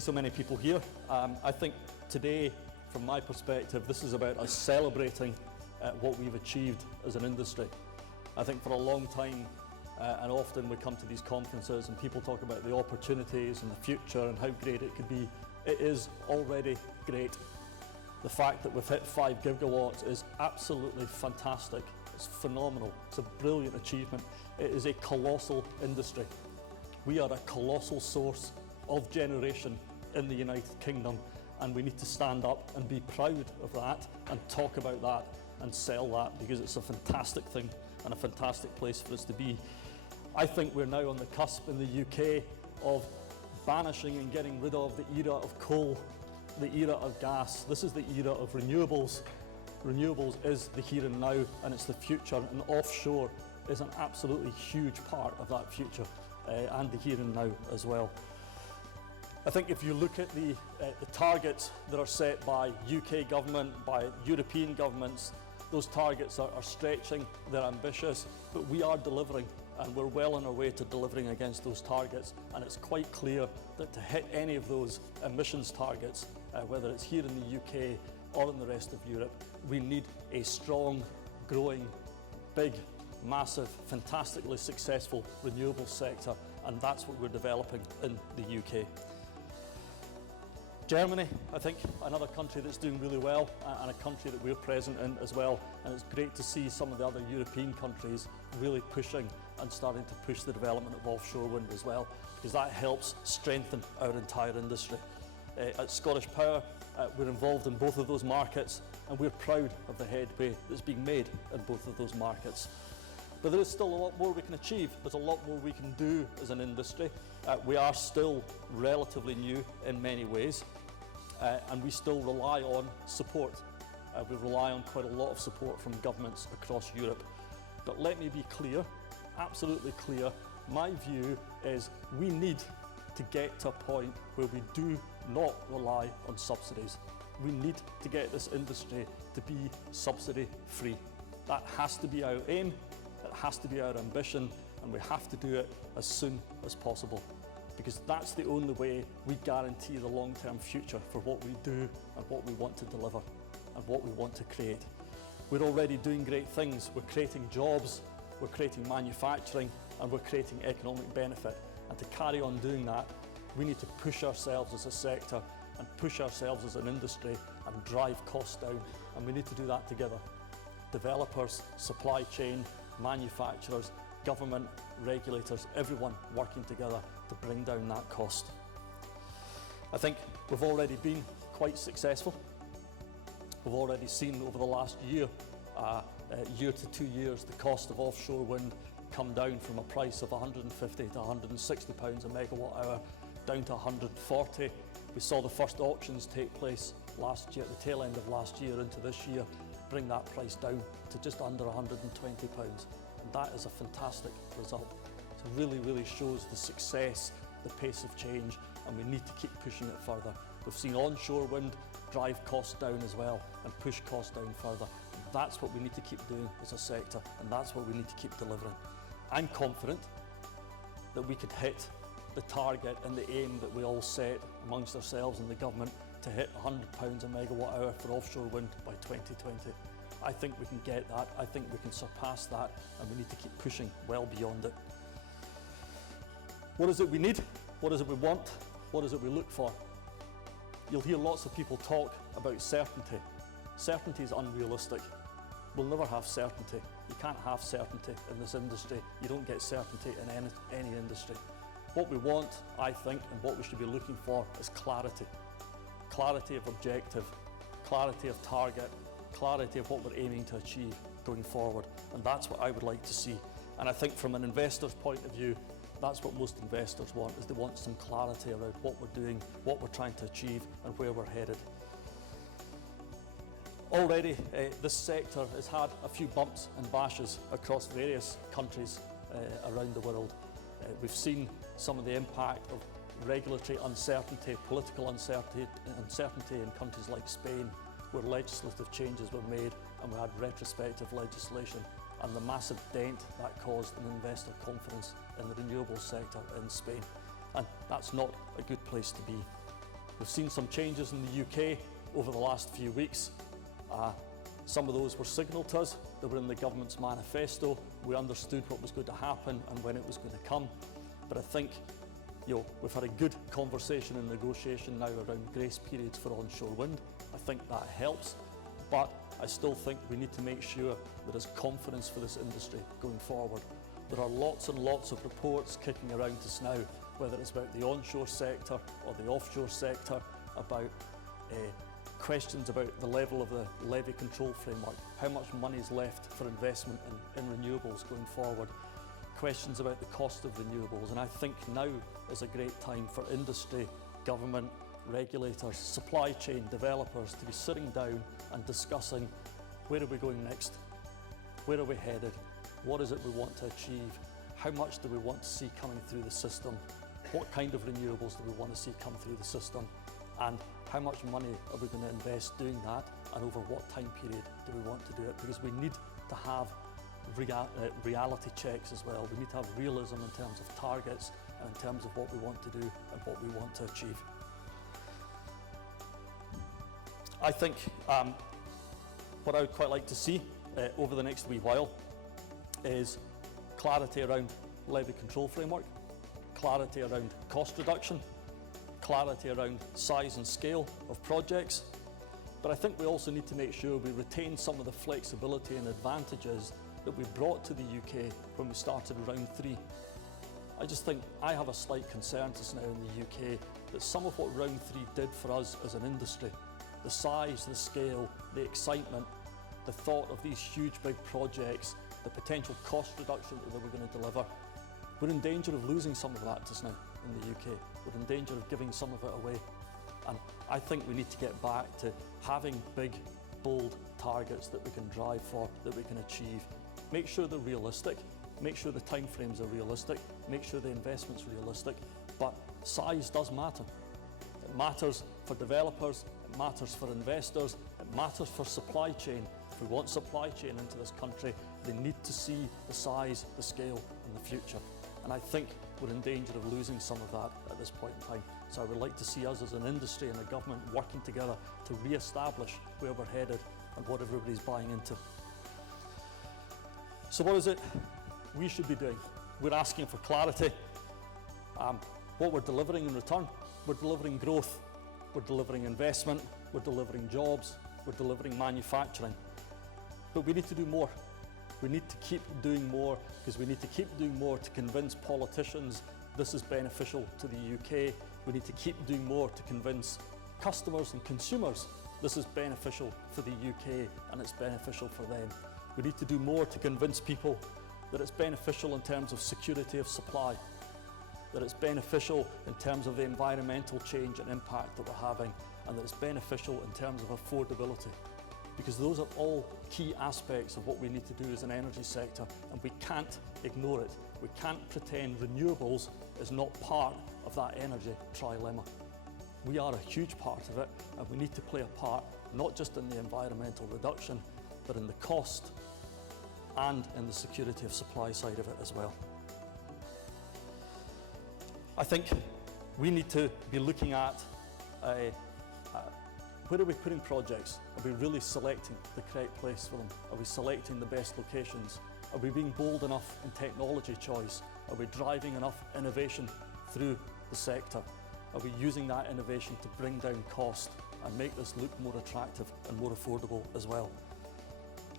so many people here. I think today, from my perspective, this is about us celebrating what we've achieved as an industry. I think for a long time, and often we come to these conferences and people talk about the opportunities and the future and how great it could be. It is already great. The fact that we've hit 5 gigawatts is absolutely fantastic. It's phenomenal. It's a brilliant achievement. It is a colossal industry. We are a colossal source of generation in the United Kingdom, and we need to stand up and be proud of that and talk about that and sell that, because it's a fantastic thing and a fantastic place for us to be. I think we're now on the cusp in the UK of banishing and getting rid of the era of coal, the era of gas. This is the era of renewables. Renewables is the here and now, and it's the future, and offshore is an absolutely huge part of that future and the here and now as well. I think if you look at the targets that are set by UK government, by European governments, those targets are stretching, they're ambitious, but we are delivering, and we're well on our way to delivering against those targets. And it's quite clear that to hit any of those emissions targets, whether it's here in the UK or in the rest of Europe, we need a strong, growing, big, massive, fantastically successful renewable sector, and that's what we're developing in the UK. Germany, I think, another country that's doing really well, and a country that we're present in as well, and it's great to see some of the other European countries really pushing and starting to push the development of offshore wind as well, because that helps strengthen our entire industry. At Scottish Power, we're involved in both of those markets, and we're proud of the headway that's being made in both of those markets. But there is still a lot more we can achieve. There's a lot more we can do as an industry. We are still relatively new in many ways, and we still rely on support. We rely on quite a lot of support from governments across Europe. But let me be clear, absolutely clear, my view is we need to get to a point where we do not rely on subsidies. We need to get this industry to be subsidy free. That has to be our aim, it has to be our ambition, and we have to do it as soon as possible, because that's the only way we guarantee the long-term future for what we do and what we want to deliver and what we want to create. We're already doing great things. We're creating jobs, we're creating manufacturing, and we're creating economic benefit. And to carry on doing that, we need to push ourselves as a sector and push ourselves as an industry and drive costs down. And we need to do that together. Developers, supply chain, manufacturers, government, regulators, everyone working together to bring down that cost. I think we've already been quite successful. We've already seen over the last year to 2 years, the cost of offshore wind come down from a price of 150 to 160 pounds a megawatt hour down to 140. We saw the first auctions take place last year, at the tail end of last year into this year, bring that price down to just under 120 pounds. And that is a fantastic result. It really, really shows the success, the pace of change, and we need to keep pushing it further. We've seen onshore wind drive costs down as well and push costs down further. That's what we need to keep doing as a sector, and that's what we need to keep delivering. I'm confident that we could hit the target and the aim that we all set amongst ourselves and the government to hit £100 a megawatt hour for offshore wind by 2020. I think we can get that, I think we can surpass that, and we need to keep pushing well beyond it. What is it we need? What is it we want? What is it we look for? You'll hear lots of people talk about certainty. Certainty is unrealistic. We'll never have certainty. You can't have certainty in this industry. You don't get certainty in any industry. What we want, I think, and what we should be looking for is clarity. Clarity of objective, clarity of target, clarity of what we're aiming to achieve going forward. And that's what I would like to see. And I think from an investor's point of view, that's what most investors want, is they want some clarity around what we're doing, what we're trying to achieve, and where we're headed. Already, this sector has had a few bumps and bashes across various countries around the world. We've seen some of the impact of regulatory uncertainty, political uncertainty in countries like Spain, where legislative changes were made and we had retrospective legislation, and the massive dent that caused in investor confidence in the renewables sector in Spain. And that's not a good place to be. We've seen some changes in the UK over the last few weeks. Some of those were signalled to us. They were in the government's manifesto. We understood what was going to happen and when it was going to come. But I think we've had a good conversation and negotiation now around grace periods for onshore wind. I think that helps. But I still think we need to make sure there is confidence for this industry going forward. There are lots and lots of reports kicking around us now, whether it's about the onshore sector or the offshore sector, about questions about the level of the levy control framework, how much money is left for investment in renewables going forward, questions about the cost of renewables. And I think now is a great time for industry, government, regulators, supply chain developers to be sitting down and discussing where are we going next, where are we headed, what is it we want to achieve, how much do we want to see coming through the system, what kind of renewables do we want to see come through the system, and how much money are we going to invest doing that, and over what time period do we want to do it, because we need to have reality checks as well. We need to have realism in terms of targets and in terms of what we want to do and what we want to achieve. I think what I would quite like to see over the next wee while is clarity around levy control framework, clarity around cost reduction, clarity around size and scale of projects. But I think we also need to make sure we retain some of the flexibility and advantages that we brought to the UK when we started round 3. I just think I have a slight concern just now in the UK that some of what round 3 did for us as an industry, the size, the scale, the excitement, the thought of these huge big projects, the potential cost reduction that they were going to deliver, we're in danger of losing some of that just now in the UK. We're in danger of giving some of it away. And I think we need to get back to having big, bold targets that we can drive for, that we can achieve. Make sure they're realistic, make sure the timeframes are realistic, make sure the investment's realistic, but size does matter. It matters for developers, it matters for investors, it matters for supply chain. If we want supply chain into this country, they need to see the size, the scale and the future. And I think we're in danger of losing some of that at this point in time. So I would like to see us as an industry and a government working together to re-establish where we're headed and what everybody's buying into. So what is it we should be doing? We're asking for clarity. What we're delivering in return, we're delivering growth, we're delivering investment, we're delivering jobs, we're delivering manufacturing. But we need to do more. We need to keep doing more, because we need to keep doing more to convince politicians this is beneficial to the UK. We need to keep doing more to convince customers and consumers this is beneficial for the UK and it's beneficial for them. We need to do more to convince people that it's beneficial in terms of security of supply, that it's beneficial in terms of the environmental change and impact that we're having, and that it's beneficial in terms of affordability. Because those are all key aspects of what we need to do as an energy sector, and we can't ignore it. We can't pretend renewables is not part of that energy trilemma. We are a huge part of it, and we need to play a part not just in the environmental reduction, but in the cost and in the security of supply side of it as well. I think we need to be looking at where are we putting projects? Are we really selecting the correct place for them? Are we selecting the best locations? Are we being bold enough in technology choice? Are we driving enough innovation through the sector? Are we using that innovation to bring down cost and make this look more attractive and more affordable as well?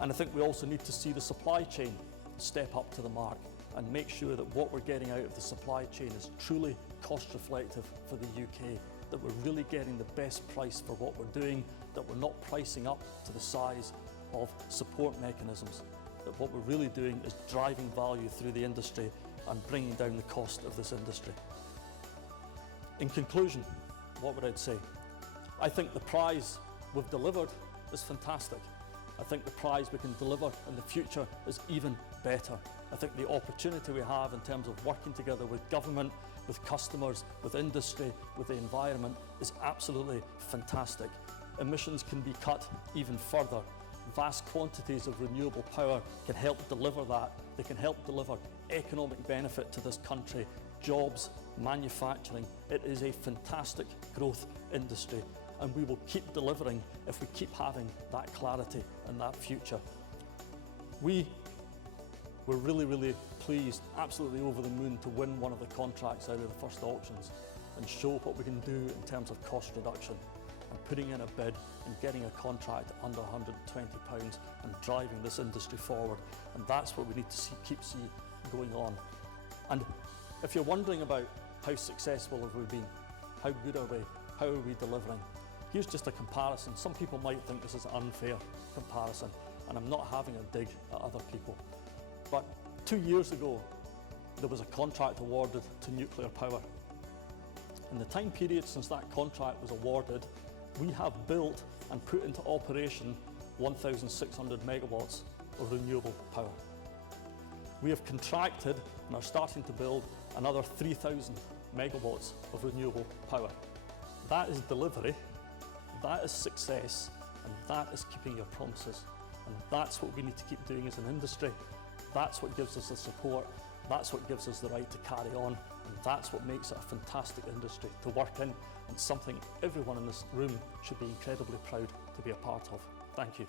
And I think we also need to see the supply chain step up to the mark and make sure that what we're getting out of the supply chain is truly cost reflective for the UK, that we're really getting the best price for what we're doing, that we're not pricing up to the size of support mechanisms, that what we're really doing is driving value through the industry and bringing down the cost of this industry. In conclusion, what would I say? I think the prize we've delivered is fantastic. I think the prize we can deliver in the future is even better. I think the opportunity we have in terms of working together with government, with customers, with industry, with the environment is absolutely fantastic. Emissions can be cut even further. Vast quantities of renewable power can help deliver that. They can help deliver economic benefit to this country, jobs, manufacturing. It is a fantastic growth industry, and we will keep delivering if we keep having that clarity and that future. We were really pleased, absolutely over the moon, to win one of the contracts out of the first auctions and show what we can do in terms of cost reduction and putting in a bid and getting a contract under £120 and driving this industry forward. And that's what we need to keep going on. And if you're wondering about how successful have we been, how good are we, how are we delivering, here's just a comparison. Some people might think this is an unfair comparison, and I'm not having a dig at other people. But 2 years ago, there was a contract awarded to nuclear power. In the time period since that contract was awarded, we have built and put into operation 1,600 megawatts of renewable power. We have contracted and are starting to build another 3,000 megawatts of renewable power. That is delivery, that is success, and that is keeping your promises. And that's what we need to keep doing as an industry. That's what gives us the support, that's what gives us the right to carry on, and that's what makes it a fantastic industry to work in, and something everyone in this room should be incredibly proud to be a part of. Thank you.